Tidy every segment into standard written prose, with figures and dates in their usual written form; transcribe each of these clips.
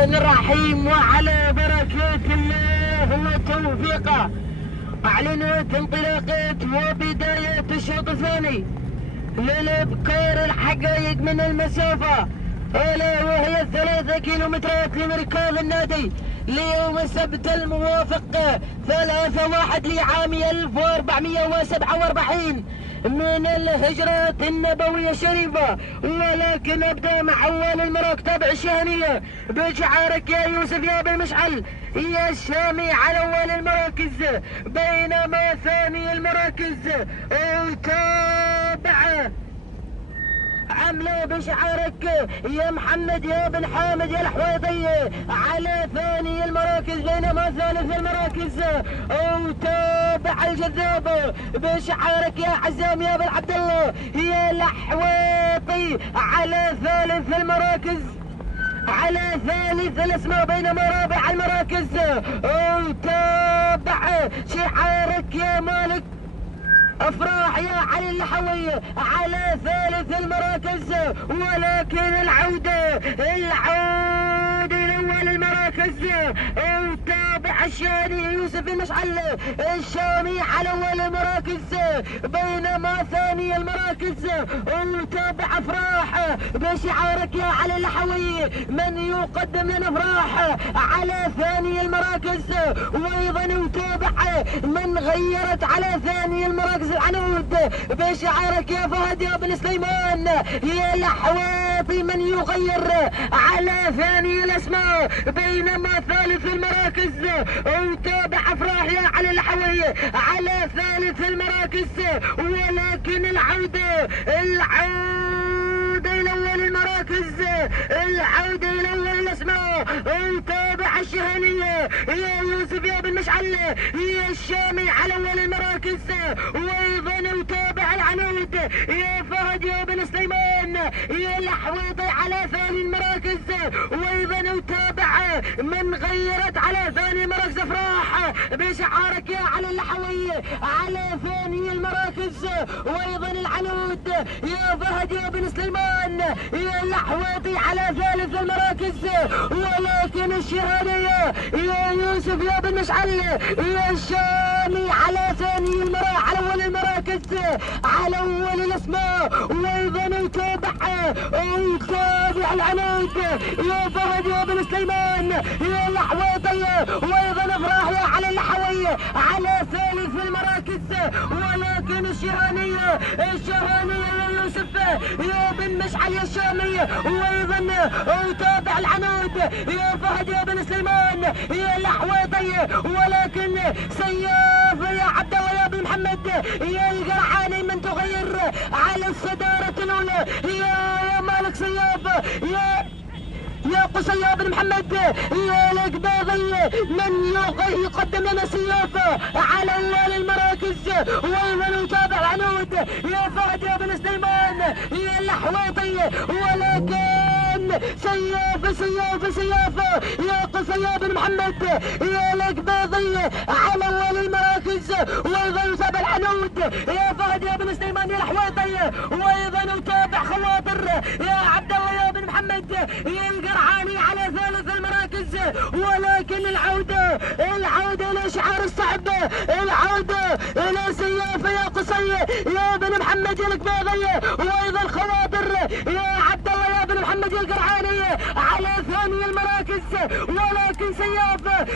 الرحمن الرحيم وعلى بركة الله وتوفيقه أعلنت انطلاقة وبداية الشوط الثاني للابكار الحقائق من المسافة، ألا وهي 3 كيلومترات لمركز النادي ليوم السبت الموافق 3/1 لعام 1447 من الهجرة النبوية الشريفة. ولكن أبدأ مع أول المراكز تابع الشهنية بشعارك يا يوسف يا بن مشعل يا الشامي على أول المراكز، بينما ثاني المراكز تابع عملة بشعارك يا محمد يا بن حامد يا الحويطي على ثاني المراكز، بينما ثالث المراكز تابع الجذاب بشعارك يا حزام يا بن عبد الله يا الحويطي على ثالث المراكز، على ثالث الاسماء، بينما رابع المراكز تابع شعارك يا مالك افراح يا علي اللحوي على ثالث المراكز. ولكن العودة لأول المراكز تابع الشامي يوسف المشعل الشامي على أول المراكز، بينما ثاني المراكز تابع افراح بشعارك يا علي اللحوي من يقدم لنا افراح على ثاني المراكز. وايضا يتابع من غيرت على ثاني المراكز العنود بشعارك يا فهد يا بن سليمان يا الحواطي من يغير على ثاني الاسماء، بينما ثالث المراكز وتابع افراح يا علي الحوي على ثالث المراكز. ولكن العودة الى اول المراكز، العودة الى اول الاسماء وتابع الشهنية يا يوسف يا بن مشعل يا الشامي على اول المراكز. وايضا يتابع العنود يا فهد يا بن سليمان يا الحويطي على ثاني المراكز. وايضا يتابع من غيرت على ثاني المراكز افراح بشعارك يا علي اللحوي على ثاني المراكز. وايضا العنود يا فهد يا بن سليمان يا الحويطي على ثالث المراكز. ولكن الشهادية يا يوسف يا بن مشعل يا الشامي على ثاني على اول المراكز على اول الاسماء. وايضا يتابع العنود يا فهد يا بن سليمان يا الحويطي. وايضا افراح يا علي اللحوي على ثالث المراكز. ولكن الشهانية يا يوسف يا بن مشعل يا الشامي. وايضا يتابع العنود يا فهد يا بن سليمان يا الحويطي. ولكن سياف يا عبد الله يا بن محمد يا القرعاني من تغير على الصدارة الأولى يا مالك سياف يا قصي يا بن محمد يا القباضي من يقدم لنا سيافة على اول المراكز. وايضا يتابع العنود يا فهد يا بن سليمان يا الحويطي. ولكن سيافة يا قصي يا بن محمد يا القباضي على اول المراكز. وايضا يتابع العنود يا فهد يا بن سليمان يا الحويطي. وايضا يتابع خواطر يا عبد الله يا بن محمد يا القرعاني على ثالث المراكز. ولكن العودة إلى شعار الصعب، العودة إلى سيافة يا قصي يا بن محمد يا القباضي. وأيضا خواطر يا عبد الله يا بن محمد يا القرعاني على ثاني المراكز. ولكن سيافة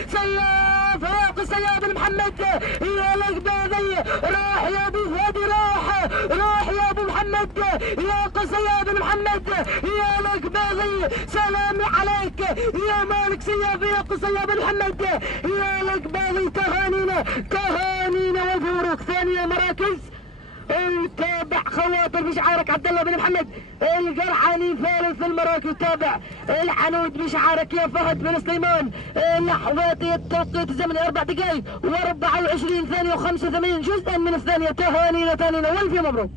يا قصي يا بن محمد يا القباضي راح يا ابو فهد راح يا ابو محمد يا قصي يا بن محمد يا القباضي. سلامي عليك يا مالك سيافة يا قصي يا بن محمد يا القباضي. تهانينا ومبروك ثاني المراكز. وتابع خواطر بشعارك عبد الله بن محمد القرعاني ثالث المراكز. تابع العنود بشعارك يا فهد بن سليمان الحويطي. التوقيت الزمني 4 دقائق و24 ثانية و85 جزءا من الثانية. تهانينا والف مبروك.